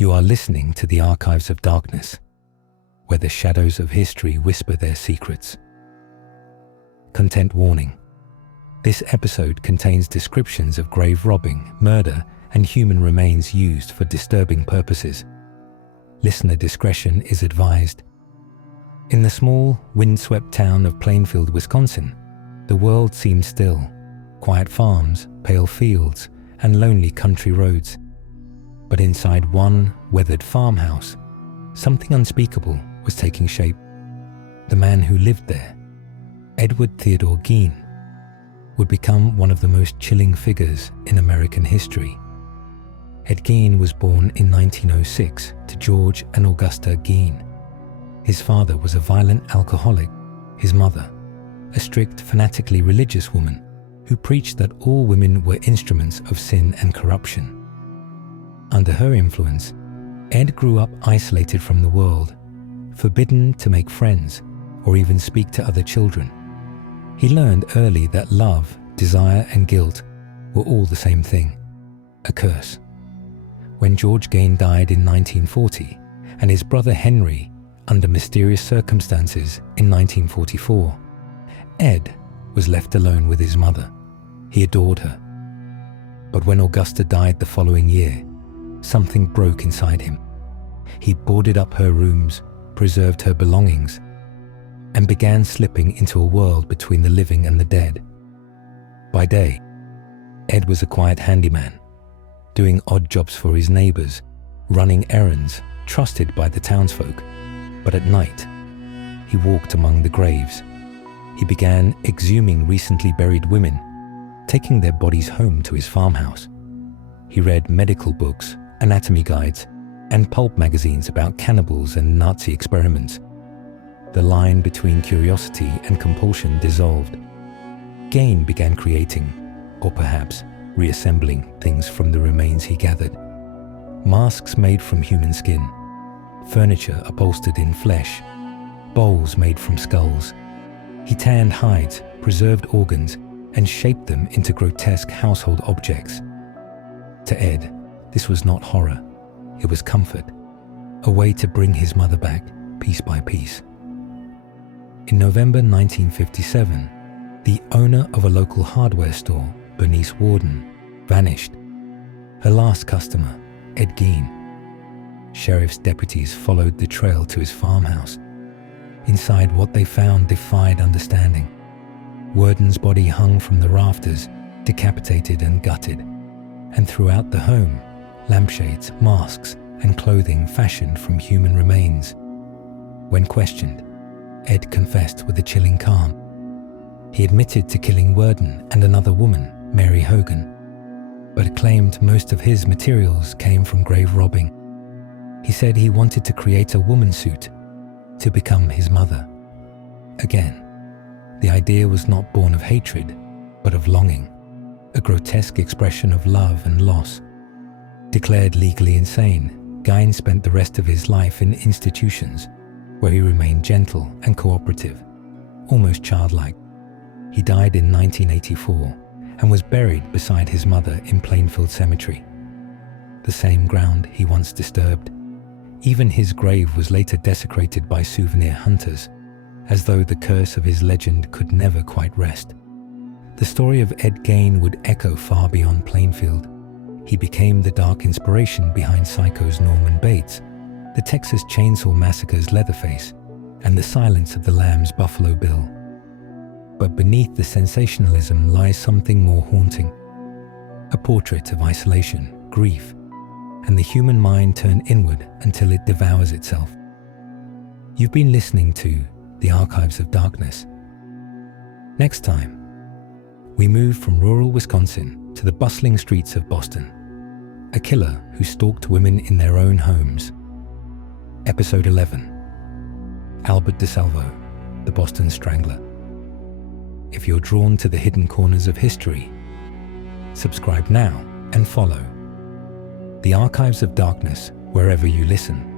You are listening to the Archives of Darkness, where the shadows of history whisper their secrets. Content warning. This episode contains descriptions of grave robbing, murder, and human remains used for disturbing purposes. Listener discretion is advised. In the small, windswept town of Plainfield, Wisconsin, the world seemed still. Quiet farms, pale fields, and lonely country roads. But inside one weathered farmhouse, something unspeakable was taking shape. The man who lived there, Edward Theodore Gein, would become one of the most chilling figures in American history. Ed Gein was born in 1906 to George and Augusta Gein. His father was a violent alcoholic, his mother, a strict, fanatically religious woman who preached that all women were instruments of sin and corruption. Under her influence, Ed grew up isolated from the world, forbidden to make friends or even speak to other children. He learned early that love, desire, and guilt were all the same thing, a curse. When George Gein died in 1940 and his brother Henry, under mysterious circumstances, in 1944, Ed was left alone with his mother. He adored her. But when Augusta died the following year, something broke inside him. He boarded up her rooms, preserved her belongings, and began slipping into a world between the living and the dead. By day, Ed was a quiet handyman, doing odd jobs for his neighbors, running errands, trusted by the townsfolk. But at night, he walked among the graves. He began exhuming recently buried women, taking their bodies home to his farmhouse. He read medical books, anatomy guides, and pulp magazines about cannibals and Nazi experiments. The line between curiosity and compulsion dissolved. Gein began creating, or perhaps reassembling, things from the remains he gathered. Masks made from human skin, furniture upholstered in flesh, bowls made from skulls. He tanned hides, preserved organs, and shaped them into grotesque household objects. To Ed, this was not horror, it was comfort, a way to bring his mother back piece by piece. In November 1957, the owner of a local hardware store, Bernice Warden, vanished. Her last customer, Ed Gein. Sheriff's deputies followed the trail to his farmhouse. Inside, what they found defied understanding. Warden's body hung from the rafters, decapitated and gutted. And throughout the home, lampshades, masks, and clothing fashioned from human remains. When questioned, Ed confessed with a chilling calm. He admitted to killing Warden and another woman, Mary Hogan, but claimed most of his materials came from grave robbing. He said he wanted to create a woman suit to become his mother. Again, the idea was not born of hatred, but of longing, a grotesque expression of love and loss. Declared legally insane, Gein spent the rest of his life in institutions where he remained gentle and cooperative, almost childlike. He died in 1984 and was buried beside his mother in Plainfield Cemetery, the same ground he once disturbed. Even his grave was later desecrated by souvenir hunters, as though the curse of his legend could never quite rest. The story of Ed Gein would echo far beyond Plainfield. He became the dark inspiration behind Psycho's Norman Bates, the Texas Chainsaw Massacre's Leatherface, and the Silence of the Lambs' Buffalo Bill. But beneath the sensationalism lies something more haunting, a portrait of isolation, grief, and the human mind turned inward until it devours itself. You've been listening to The Archives of Darkness. Next time, we move from rural Wisconsin to the bustling streets of Boston. A killer who stalked women in their own homes. Episode 11. Albert DeSalvo, the Boston Strangler. If you're drawn to the hidden corners of history, subscribe now and follow The Archives of Darkness wherever you listen.